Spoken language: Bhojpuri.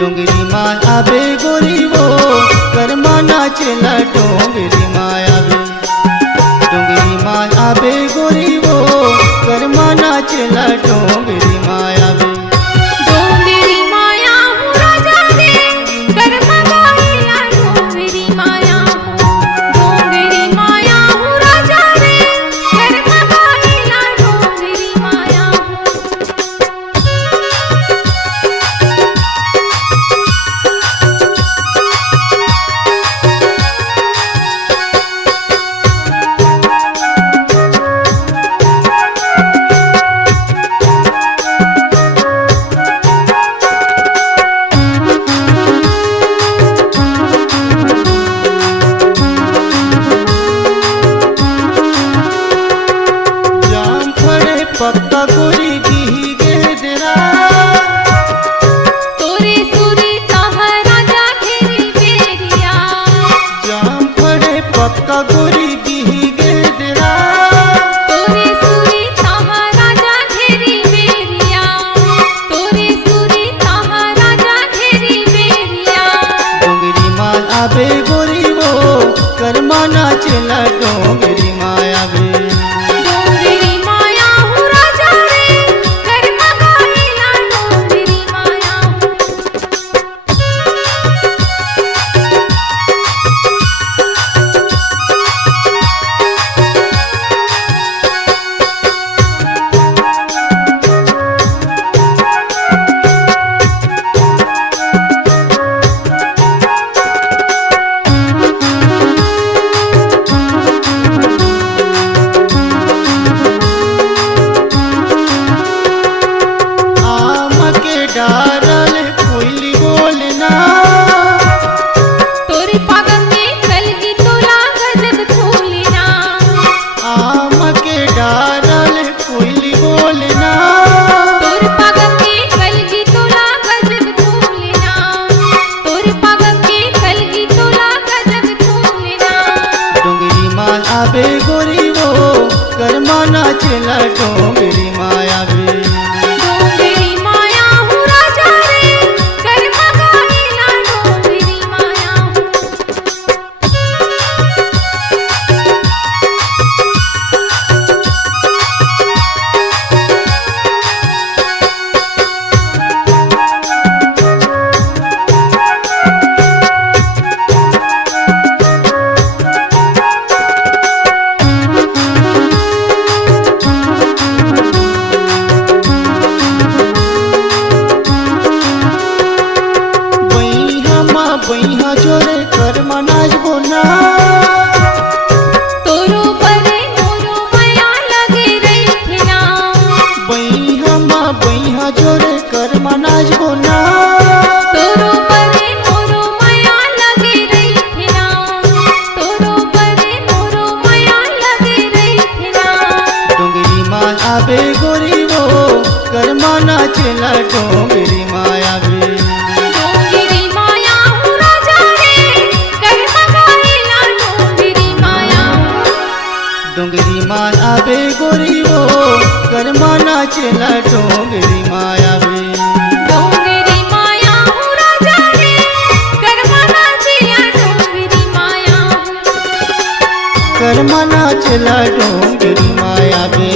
डोंगरी माया बे गोरी वो कर्मा नाचेला डोंगरी माया बे। डोंगरी माया बे गोरी वो कर्मा नाचेला डोंगरी माया बे। डोंगरी माया हूँ राजा रे कर्मा गाइला डोंगरी माया हूँ। डोंगरी माया हूँ राजा रे कर्मा गाइला डोंगरी माया हूँ। पक्का गोरी की गेदरा तोरे सुरी कहा राजा घेरी बेरिया। जाम पड़े पक्का गोरी की गेदरा तोरे सुरी कहा राजा घेरी बेरिया। तोरे सुरी कहा राजा घेरी बेरिया। डोंगरी माया बे गोरी वो कर्मा नाचेला डोंगरी माया बे। डोंगरी माया हूँ राजा रे कर्मा गाइला डोंगरी माया हूँ। डारल कोयली बोलना तोरी पागम में कलगी तोला गजब खोलना। आम के डारल कोयली बोलना तोर पागम में कलगी तोला गजब खोलना। तोर पागम में कलगी तोला गजब खोलना। डोंगरी माया बे गोरी वो कर्मा नाचेला डोंगरी माया बे। डोंगरी माया हूँ राजा रे कर्मा गाइला डोंगरी माया हूँ। बैहा जोरे कर्मा नाचबो ना तोरो परे मोरो माया लगे रही थे ना। बैहा जोरे कर्मा नाचबो ना तोरो परे मोरो माया लगे रही थे ना। तोरो परे मोरो माया लगे रही थे ना। डोंगरी माया बे गोरी वो कर्मा नाचेला डोंगरी माया बे। डोंगरी माया हूँ राजा रे कर्मा गाइला डोंगरी माया हूँ। डोंगरी माया बे गोरी वो कर्मा नाचेला डोंगरी माया बे। डोंगरी माया हूँ राजा रे कर्मा नाचेला डोंगरी माया हूँ। कर्मा नाचेला डोंगरी माया बे।